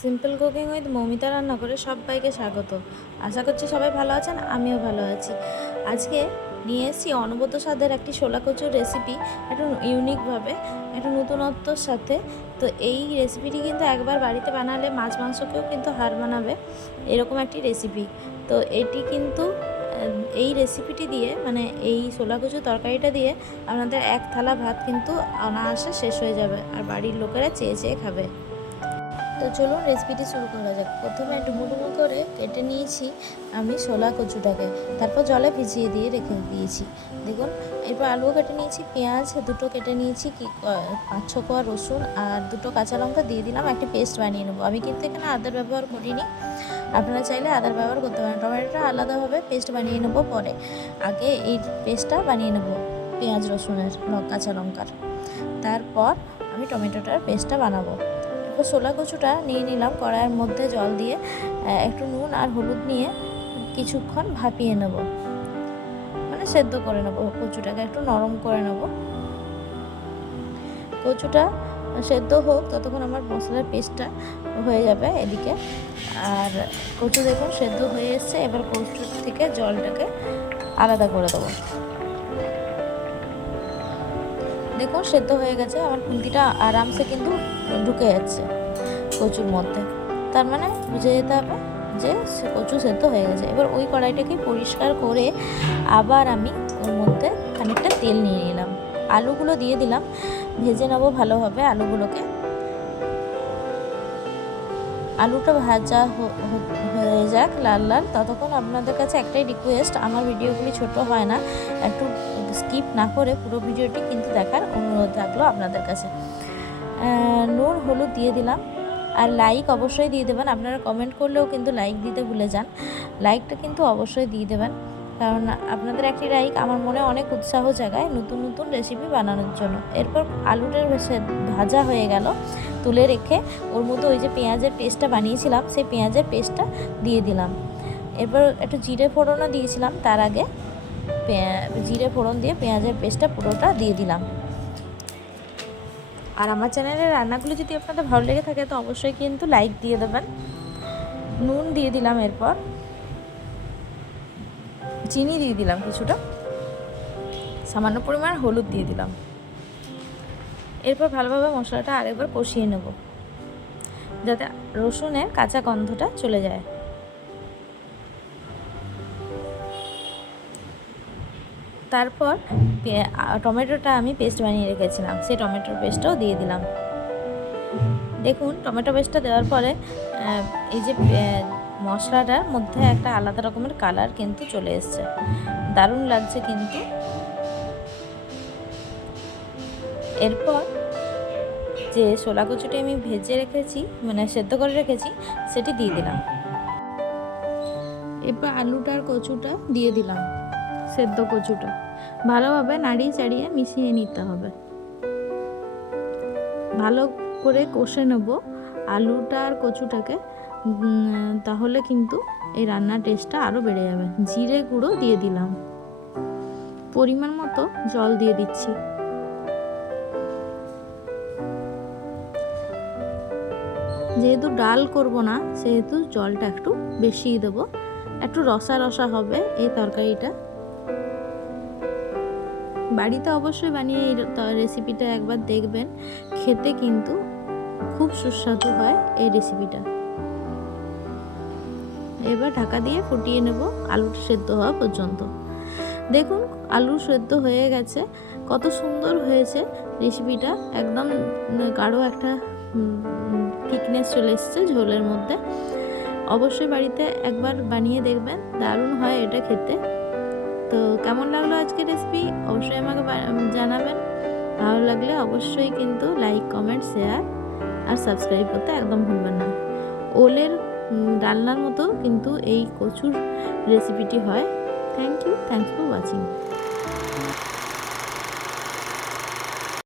Simple cooking with Moumita রান্না করে সবাইকে স্বাগত। আশা করছি সবাই ভালো আছেন, আমিও ভালো আছি। আজকে নিয়ে এসেছি অনবদ্য স্বাদের একটি ছোলা কচুর রেসিপি, একটু ইউনিকভাবে, একটু নতুনত্বর সাথে। তো এই রেসিপিটি কিন্তু একবার বাড়িতে বানালে মাছ মাংসকেও কিন্তু হার মানাবে, এরকম একটি রেসিপি। তো এটি কিন্তু এই রেসিপিটি দিয়ে, মানে এই ছোলা কচুর তরকারিটা দিয়ে আপনাদের এক থালা ভাত কিন্তু অনায়াসে শেষ হয়ে যাবে, আর বাড়ির লোকেরা চেয়ে চেয়ে খাবে। তো চলুন রেসিপিটি শুরু করা যাক। প্রথমে ডুমো ডুমো করে কেটে নিয়েছি আমি ছোলা কচুটাকে, তারপর জলে ভিজিয়ে দিয়ে রেখে দিয়েছি। দেখুন, এরপর আলুও কেটে নিয়েছি, পেঁয়াজ দুটো কেটে নিয়েছি, 5-6 কোয়া রসুন আর 2টো কাঁচা লঙ্কা দিয়ে দিলাম, একটি পেস্ট বানিয়ে নেবো। আমি কিন্তু এখানে আদার ব্যবহার করিনি, আপনারা চাইলে আদার ব্যবহার করতে পারেন। টমেটোটা আলাদাভাবে পেস্ট বানিয়ে নেবো পরে, আগে এই পেস্টটা বানিয়ে নেবো পেঁয়াজ রসুনের কাঁচা লঙ্কার, তারপর আমি টমেটোটার পেস্টটা বানাবো। ছোলা কচুটা নিয়ে নিলাম, কড়াইয়ের মধ্যে জল দিয়ে একটু নুন আর হলুদ নিয়ে কিছুক্ষণ ভাপিয়ে নেব, মানে সেদ্ধ করে নেব। কচুটাকে একটু নরম করে নেব। কচুটা সেদ্ধ হোক, ততক্ষণ আমার মশলার পেস্টটা হয়ে যাবে এদিকে। আর কচু দেখুন সেদ্ধ হয়ে এসছে, এবার কচু থেকে জলটাকে আলাদা করে দেবো। দেখুন সেদ্ধ হয়ে গেছে, আমার খুন্তিটা আরামসে কিন্তু ঢুকে যাচ্ছে কচুর মধ্যে, তার মানে বুঝে যেতে হবে যে কচু সেদ্ধ হয়ে গেছে। এবার ওই কড়াইটাকে পরিষ্কার করে আবার আমি ওর মধ্যে খানিকটা তেল নিয়ে নিলাম, আলুগুলো দিয়ে দিলাম, ভেজে নেবো ভালোভাবে আলুগুলোকে। আলুটা ভাজা হয়ে যাক লাল লাল, ততক্ষণ আপনাদের কাছে একটাই রিকোয়েস্ট, আমার ভিডিওগুলি ছোট হয় না, একটু স্কিপ না করে পুরো ভিডিওটি কিন্তু দেখার অনুরোধ থাকলো আপনাদের কাছে। নুন হলুদ দিয়ে দিলাম, আর লাইক অবশ্যই দিয়ে দেবেন। আপনারা কমেন্ট করলেও কিন্তু লাইক দিতে ভুলে যান, লাইকটা কিন্তু অবশ্যই দিয়ে দেবেন, কারণ আপনাদের একটি লাইক আমার মনে অনেক উৎসাহ জাগায় নতুন নতুন রেসিপি বানানোর জন্য। এরপর আলুটা ভাজা হয়ে গেল, তুলে রেখে ওর মধ্যে ওই যে পেঁয়াজের পেস্টটা বানিয়েছিলাম, সেই পেঁয়াজের পেস্টটা দিয়ে দিলাম। এরপর একটু জিরে ফোড়নও দিয়েছিলাম, তার আগে জিরে ফোড়ন দিয়ে পেঁয়াজের পেস্টটা পুরোটা দিয়ে দিলাম। আর আমার চ্যানেলের রান্নাগুলো যদি আপনাদের ভালো লেগে থাকে তো অবশ্যই কিন্তু লাইক দিয়ে দেবেন। নুন দিয়ে দিলাম, এরপর চিনি দিয়ে দিলাম কিছুটা, সামান্য পরিমাণ হলুদ দিয়ে দিলাম। এরপর ভালোভাবে মশলাটা আরেকবার কষিয়ে নেব, যাতে রসুনের কাঁচা গন্ধটা চলে যায়। তারপর টমেটোটা আমি পেস্ট বানিয়ে রেখেছিলাম, সেই টমেটোর পেস্টটাও দিয়ে দিলাম। দেখুন টমেটো পেস্টটা দেওয়ার পরে এই যে মশলাটার মধ্যে একটা আলাদা রকমের কালার কিন্তু চলে এসছে, দারুণ লাগছে কিন্তু। এরপর যে ছোলা কচুটি আমি ভেজে রেখেছি, মানে সেদ্ধ করে রেখেছি, সেটি দিয়ে দিলাম। এরপর আলুটার কচুটা দিয়ে দিলাম, সেদ্ধ কচুটা ভালোভাবে নাড়িয়ে চাড়িয়ে মিশিয়ে নিতে হবে, ভালো করে কষে নেব আলুটা আর কচুটাকে, তাহলে কিন্তু এই রান্নার টেস্টটা আরও বেড়ে যাবে। জিরে গুঁড়ো দিয়ে দিলাম, পরিমাণ মতো জল দিয়ে দিচ্ছি। যেহেতু ডাল করব না, সেহেতু জলটা একটু বেশিই দেবো, একটু রসা রসা হবে এই তরকারিটা। বাড়িতে অবশ্যই বানিয়ে এই রেসিপিটা একবার দেখবেন, খেতে কিন্তু খুব সুস্বাদু হয় এই রেসিপিটা। এবার ঢাকা দিয়ে ফুটিয়ে নেব আলুটা সেদ্ধ হওয়া পর্যন্ত। দেখুন আলু সেদ্ধ হয়ে গেছে, কত সুন্দর হয়েছে রেসিপিটা, একদম গাঢ় একটা থিকনেস চলে এসছে ঝোলের মধ্যে। অবশ্যই বাড়িতে একবার বানিয়ে দেখবেন, দারুণ হয় এটা খেতে। তো কেমন লাগলো আজকের রেসিপি অবশ্যই আমাকে জানাবেন। ভালো লাগলে অবশ্যই কিন্তু লাইক কমেন্ট শেয়ার আর সাবস্ক্রাইব করতে একদম ভুলবেন না। ওলের ডালনার মতো কিন্তু এই কচুর রেসিপিটি হয়। Thanks for watching.